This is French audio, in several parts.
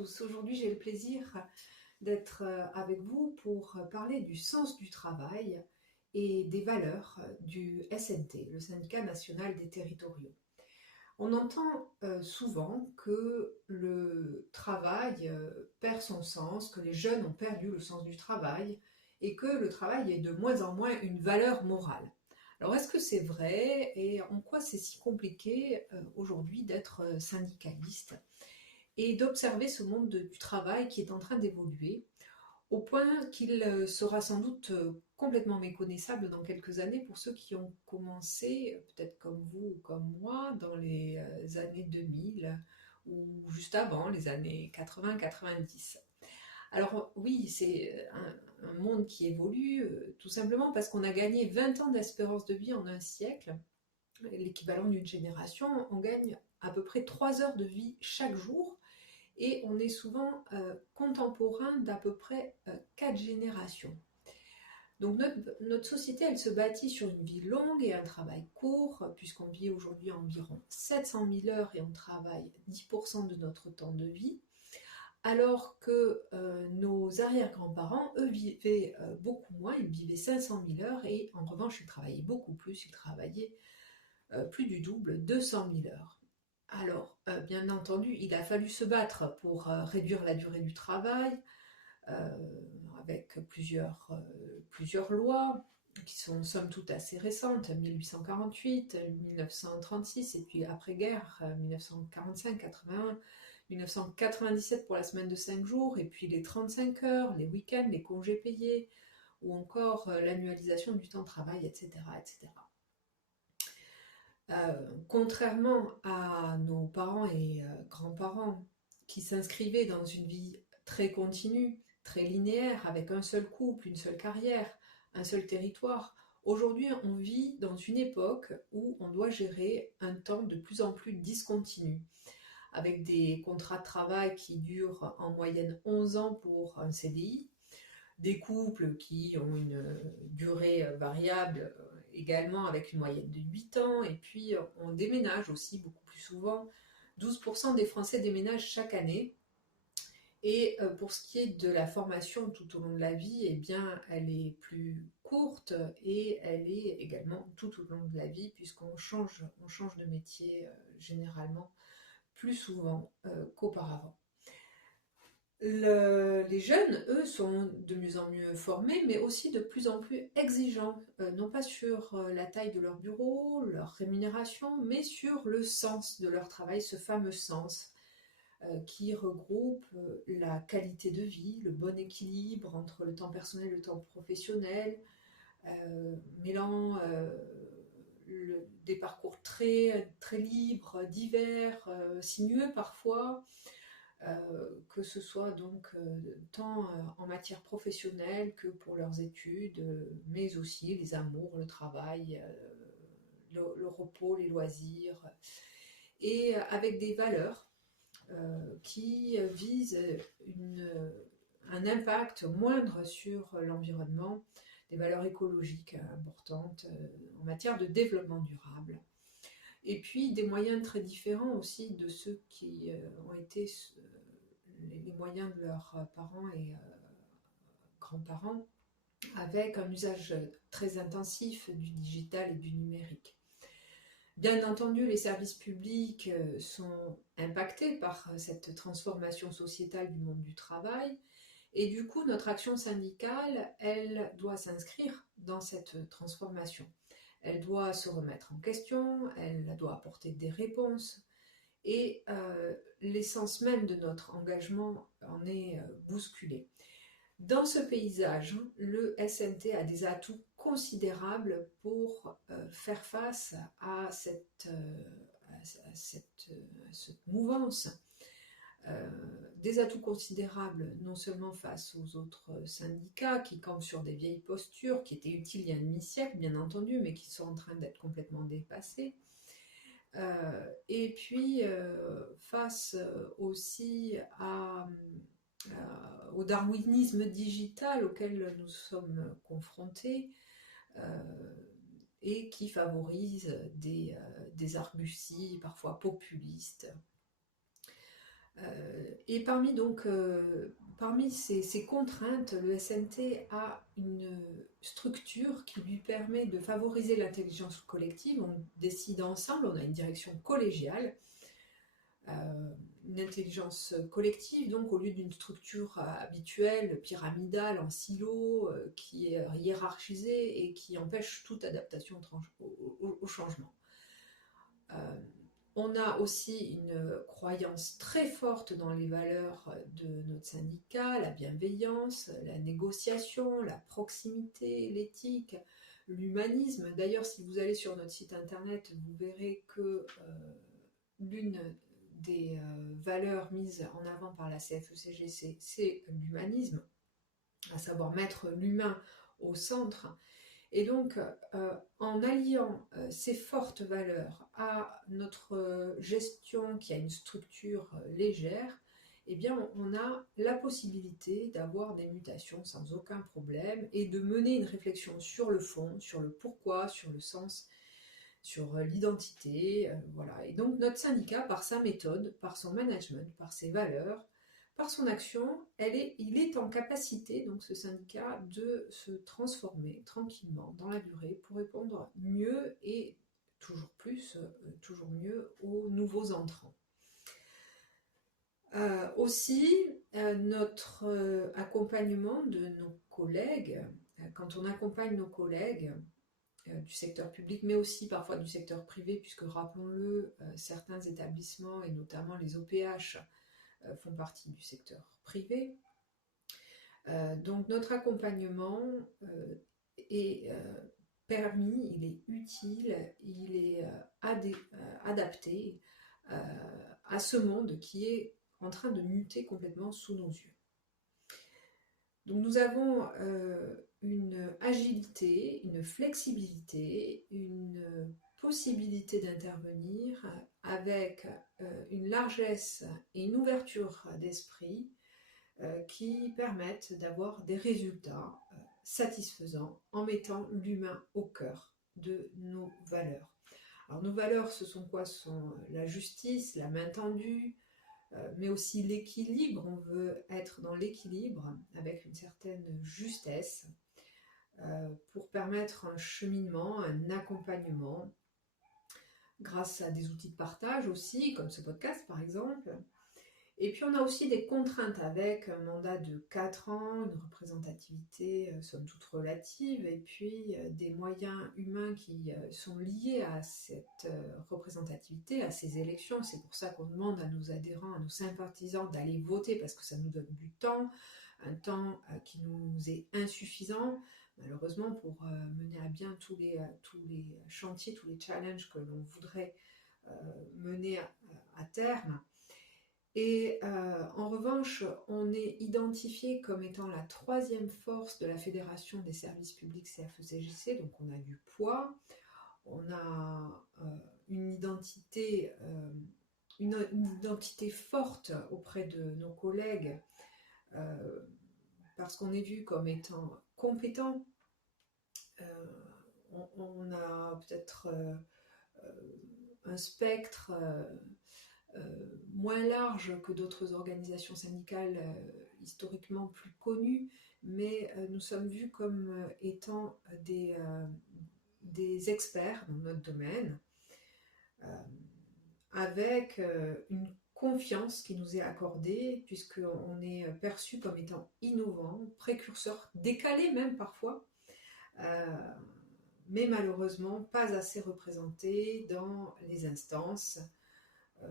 tous. Aujourd'hui, j'ai le plaisir d'être avec vous pour parler du sens du travail et des valeurs du SNT, le Syndicat national des territoriaux. On entend souvent que le travail perd son sens, que les jeunes ont perdu le sens du travail et que le travail est de moins en moins une valeur morale. Alors est-ce que c'est vrai et en quoi c'est si compliqué aujourd'hui d'être syndicaliste et d'observer ce monde du travail qui est en train d'évoluer au point qu'il sera sans doute complètement méconnaissable dans quelques années pour ceux qui ont commencé, peut-être comme vous ou comme moi, dans les années 2000 ou juste avant, les années 80-90. Alors oui, c'est un monde qui évolue tout simplement parce qu'on a gagné 20 ans d'espérance de vie en un siècle, l'équivalent d'une génération. On gagne à peu près 3 heures de vie chaque jour et on est souvent contemporain d'à peu près 4 générations. Donc notre société, elle se bâtit sur une vie longue et un travail court, puisqu'on vit aujourd'hui environ 700 000 heures et on travaille 10% de notre temps de vie, alors que nos arrière-grands-parents, eux, vivaient beaucoup moins, ils vivaient 500 000 heures et en revanche, ils travaillaient beaucoup plus, ils travaillaient plus du double, 200 000 heures. Alors, bien entendu, il a fallu se battre pour réduire la durée du travail, avec plusieurs lois qui sont somme toute assez récentes, 1848, 1936, et puis après-guerre, 1945, 81, 1997 pour la semaine de 5 jours, et puis les 35 heures, les week-ends, les congés payés, ou encore l'annualisation du temps de travail, etc., etc. Contrairement à nos parents et grands-parents qui s'inscrivaient dans une vie très continue, très linéaire, avec un seul couple, une seule carrière, un seul territoire, aujourd'hui on vit dans une époque où on doit gérer un temps de plus en plus discontinu, avec des contrats de travail qui durent en moyenne 11 ans pour un CDI, des couples qui ont une durée variable également avec une moyenne de 8 ans, et puis on déménage aussi beaucoup plus souvent. 12% des Français déménagent chaque année. Et pour ce qui est de la formation tout au long de la vie, eh bien, elle est plus courte et elle est également tout au long de la vie puisqu'on change de métier généralement plus souvent qu'auparavant. Les jeunes, eux, sont de mieux en mieux formés, mais aussi de plus en plus exigeants, non pas sur la taille de leur bureau, leur rémunération, mais sur le sens de leur travail, ce fameux sens qui regroupe la qualité de vie, le bon équilibre entre le temps personnel et le temps professionnel, mêlant des parcours très libres, divers, sinueux parfois, que ce soit donc tant en matière professionnelle que pour leurs études, mais aussi les amours, le travail, le repos, les loisirs, et avec des valeurs qui visent un impact moindre sur l'environnement, des valeurs écologiques importantes en matière de développement durable. Et puis des moyens très différents aussi de ceux qui ont été les moyens de leurs parents et grands-parents, avec un usage très intensif du digital et du numérique. Bien entendu, les services publics sont impactés par cette transformation sociétale du monde du travail, et du coup, notre action syndicale, elle doit s'inscrire dans cette transformation. Elle doit se remettre en question, elle doit apporter des réponses, et l'essence même de notre engagement en est bousculée. Dans ce paysage, le SNT a des atouts considérables pour faire face à cette mouvance. Des atouts considérables non seulement face aux autres syndicats qui campent sur des vieilles postures qui étaient utiles il y a un demi-siècle, bien entendu, mais qui sont en train d'être complètement dépassées. Et puis face aussi au darwinisme digital auquel nous sommes confrontés et qui favorise des arguties parfois populistes. Et parmi ces contraintes, le SNT a une structure qui lui permet de favoriser l'intelligence collective. On décide ensemble, on a une direction collégiale, une intelligence collective, donc au lieu d'une structure habituelle, pyramidale, en silo, qui est hiérarchisée et qui empêche toute adaptation au changement. On a aussi une croyance très forte dans les valeurs de notre syndicat, la bienveillance, la négociation, la proximité, l'éthique, l'humanisme. D'ailleurs, si vous allez sur notre site internet, vous verrez que l'une des valeurs mises en avant par la CFECGC, c'est l'humanisme, à savoir mettre l'humain au centre. Et donc, en alliant ces fortes valeurs à notre gestion qui a une structure légère, eh bien, on a la possibilité d'avoir des mutations sans aucun problème et de mener une réflexion sur le fond, sur le pourquoi, sur le sens, sur l'identité, voilà. Et donc, notre syndicat, par sa méthode, par son management, par ses valeurs, par son action, il est en capacité, donc ce syndicat, de se transformer tranquillement dans la durée pour répondre mieux et toujours plus, toujours mieux aux nouveaux entrants. Aussi, notre accompagnement de nos collègues, quand on accompagne nos collègues du secteur public, mais aussi parfois du secteur privé, puisque rappelons-le, certains établissements, et notamment les OPH, font partie du secteur privé. Donc notre accompagnement est permis, il est utile, il est adapté à ce monde qui est en train de muter complètement sous nos yeux. Donc nous avons une agilité, une flexibilité, une possibilité d'intervenir avec une largesse et une ouverture d'esprit qui permettent d'avoir des résultats satisfaisants en mettant l'humain au cœur de nos valeurs. Alors nos valeurs, ce sont quoi? Ce sont la justice, la main tendue, mais aussi l'équilibre. On veut être dans l'équilibre avec une certaine justesse pour permettre un cheminement, un accompagnement grâce à des outils de partage aussi, comme ce podcast par exemple. Et puis on a aussi des contraintes avec un mandat de 4 ans, une représentativité somme toute relative, et puis des moyens humains qui sont liés à cette représentativité, à ces élections. C'est pour ça qu'on demande à nos adhérents, à nos sympathisants d'aller voter, parce que ça nous donne du temps, un temps qui nous est insuffisant, malheureusement, pour mener à bien tous les chantiers, tous les challenges que l'on voudrait mener à terme. Et en revanche, on est identifié comme étant la troisième force de la Fédération des services publics CFECGC, donc on a du poids, on a une identité forte auprès de nos collègues, parce qu'on est vu comme étant compétent. On a peut-être un spectre moins large que d'autres organisations syndicales historiquement plus connues, mais nous sommes vus comme étant des experts dans notre domaine, avec une confiance qui nous est accordée, puisqu'on est perçu comme étant innovant, précurseur, décalé même parfois, mais malheureusement pas assez représenté dans les instances,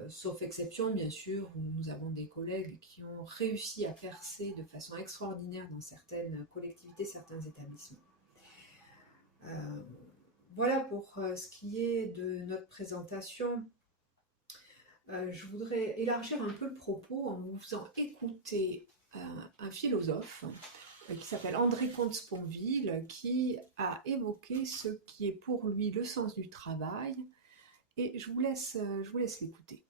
sauf exception bien sûr, où nous avons des collègues qui ont réussi à percer de façon extraordinaire dans certaines collectivités, certains établissements. Voilà pour ce qui est de notre présentation. Je voudrais élargir un peu le propos en vous faisant écouter un philosophe qui s'appelle André Comte-Sponville, qui a évoqué ce qui est pour lui le sens du travail. Et je vous laisse l'écouter.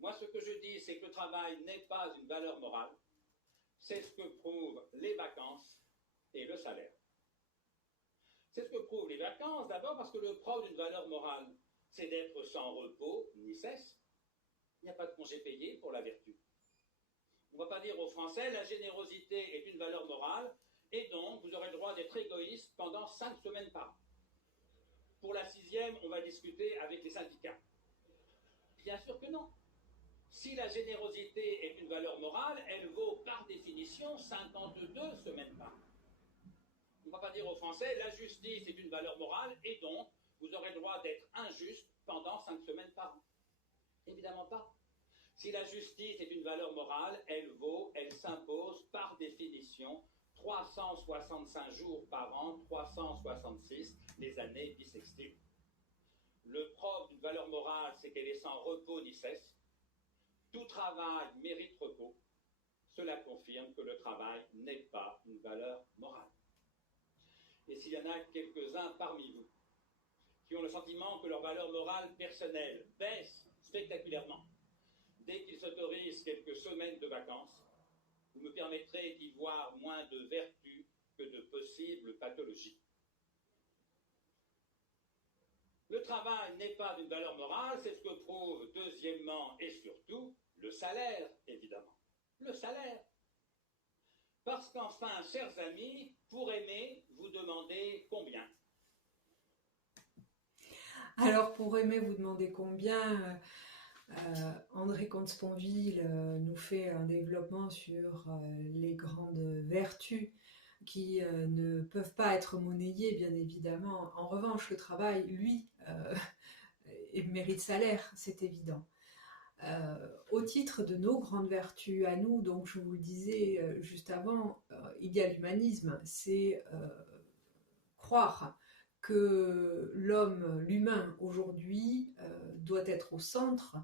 Moi, ce que je dis, c'est que le travail n'est pas une valeur morale. C'est ce que prouvent les vacances et le salaire. C'est ce que prouvent les vacances, d'abord parce que le propre d'une valeur morale, c'est d'être sans repos ni cesse. Il n'y a pas de congé payé pour la vertu. On ne va pas dire aux Français, la générosité est une valeur morale, et donc vous aurez le droit d'être égoïste pendant 5 semaines par an. Pour la 6e, on va discuter avec les syndicats. Bien sûr que non. Si la générosité est une valeur morale, elle vaut par définition 52 semaines par an. On ne va pas dire aux Français, la justice est une valeur morale, et donc vous aurez le droit d'être injuste pendant 5 semaines par an. Évidemment pas. Si la justice est une valeur morale, elle s'impose par définition 365 jours par an, 366 les années bissextiles. Le propre d'une valeur morale, c'est qu'elle est sans repos ni cesse. Tout travail mérite repos. Cela confirme que le travail n'est pas une valeur morale. Et s'il y en a quelques-uns parmi vous qui ont le sentiment que leur valeur morale personnelle baisse spectaculairement dès qu'ils s'autorisent quelques semaines de vacances, vous me permettrez d'y voir moins de vertus que de possibles pathologies. Le travail n'est pas d'une valeur morale, c'est ce que prouve deuxièmement et surtout le salaire, évidemment. Le salaire. Parce qu'enfin, chers amis, pour aimer, vous demandez combien? Alors, pour aimer, vous demandez combien? André Comte-Sponville nous fait un développement sur les grandes vertus qui ne peuvent pas être monnayées, bien évidemment. En revanche, le travail, lui, mérite salaire, c'est évident. Au titre de nos grandes vertus à nous, donc je vous le disais juste avant, il y a l'humanisme, c'est croire que l'humain aujourd'hui doit être au centre,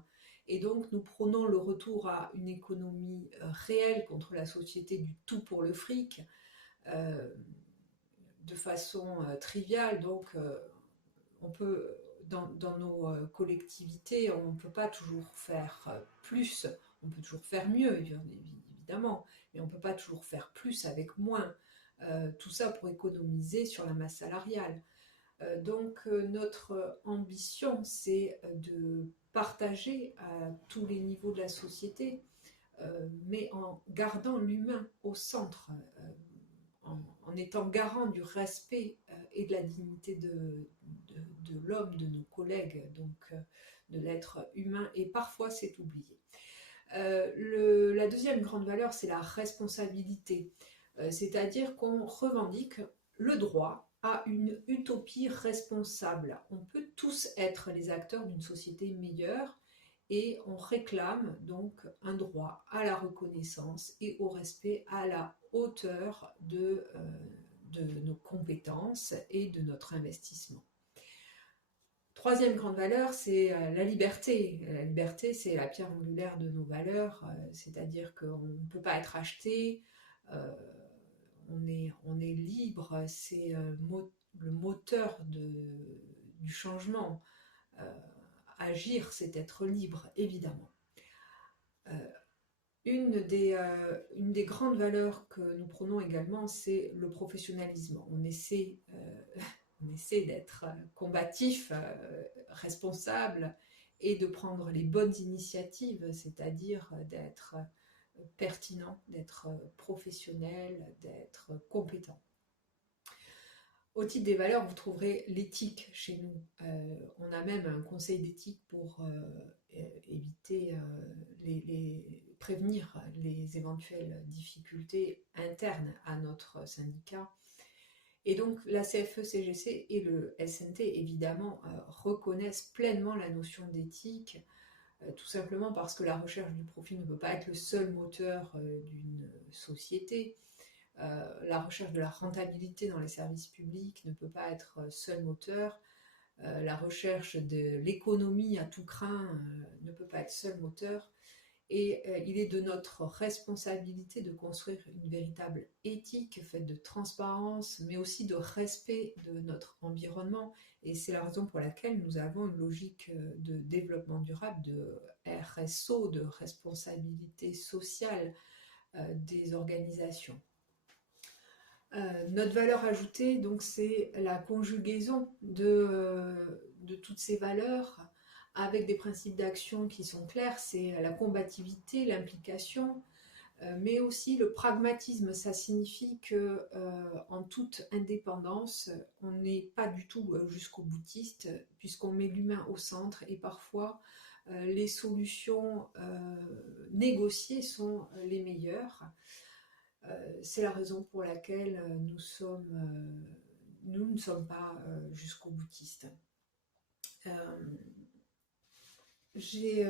et donc nous prônons le retour à une économie réelle contre la société du tout pour le fric, de façon triviale. Donc on peut, dans nos collectivités, on ne peut pas toujours faire plus, on peut toujours faire mieux, évidemment, mais on ne peut pas toujours faire plus avec moins. Tout ça pour économiser sur la masse salariale. Donc notre ambition, c'est de partager à tous les niveaux de la société, mais en gardant l'humain au centre, en étant garant du respect et de la dignité de l'homme, de nos collègues, donc de l'être humain, et parfois c'est oublié. La deuxième grande valeur, c'est la responsabilité, c'est-à-dire qu'on revendique le droit à une utopie responsable. On peut tous être les acteurs d'une société meilleure, et on réclame donc un droit à la reconnaissance et au respect à la hauteur de nos compétences et de notre investissement. Troisième grande valeur, c'est la liberté. La liberté, c'est la pierre angulaire de nos valeurs, c'est-à-dire qu'on ne peut pas être acheté, on est libre, c'est le moteur du changement. Agir, c'est être libre, évidemment. Une des grandes valeurs que nous prônons également, c'est le professionnalisme. On essaie d'être combatif, responsable, et de prendre les bonnes initiatives, c'est-à-dire d'être pertinent, d'être professionnel, d'être compétent. Au titre des valeurs, vous trouverez l'éthique chez nous. On a même un conseil d'éthique pour éviter prévenir les éventuelles difficultés internes à notre syndicat. Et donc la CFE-CGC et le SNT, évidemment, reconnaissent pleinement la notion d'éthique, tout simplement parce que la recherche du profit ne peut pas être le seul moteur d'une société. La recherche de la rentabilité dans les services publics ne peut pas être seul moteur. La recherche de l'économie à tout crin ne peut pas être seul moteur. Et il est de notre responsabilité de construire une véritable éthique faite de transparence, mais aussi de respect de notre environnement. Et c'est la raison pour laquelle nous avons une logique de développement durable, de RSO, de responsabilité sociale des organisations. Notre valeur ajoutée, donc, c'est la conjugaison de toutes ces valeurs avec des principes d'action qui sont clairs, c'est la combativité, l'implication, mais aussi le pragmatisme. Ça signifie que en toute indépendance, on n'est pas du tout jusqu'au boutiste, puisqu'on met l'humain au centre et parfois les solutions négociées sont les meilleures. C'est la raison pour laquelle nous ne sommes pas jusqu'au boutiste. J'ai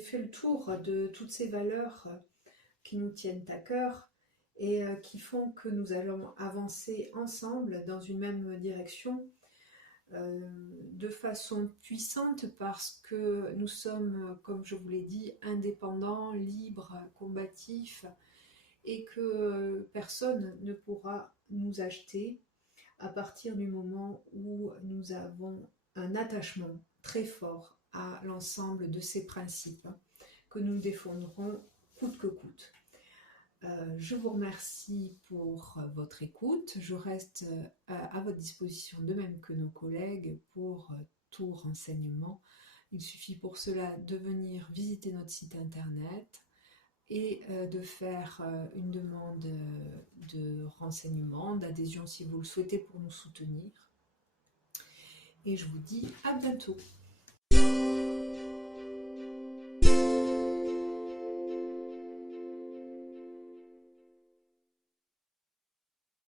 fait le tour de toutes ces valeurs qui nous tiennent à cœur et qui font que nous allons avancer ensemble dans une même direction de façon puissante parce que nous sommes, comme je vous l'ai dit, indépendants, libres, combatifs et que personne ne pourra nous acheter à partir du moment où nous avons un attachement très fort à l'ensemble de ces principes que nous défendrons coûte que coûte. Je vous remercie pour votre écoute. Je reste à votre disposition, de même que nos collègues, pour tout renseignement. Il suffit pour cela de venir visiter notre site internet et de faire une demande de renseignement, d'adhésion si vous le souhaitez pour nous soutenir. Et je vous dis à bientôt.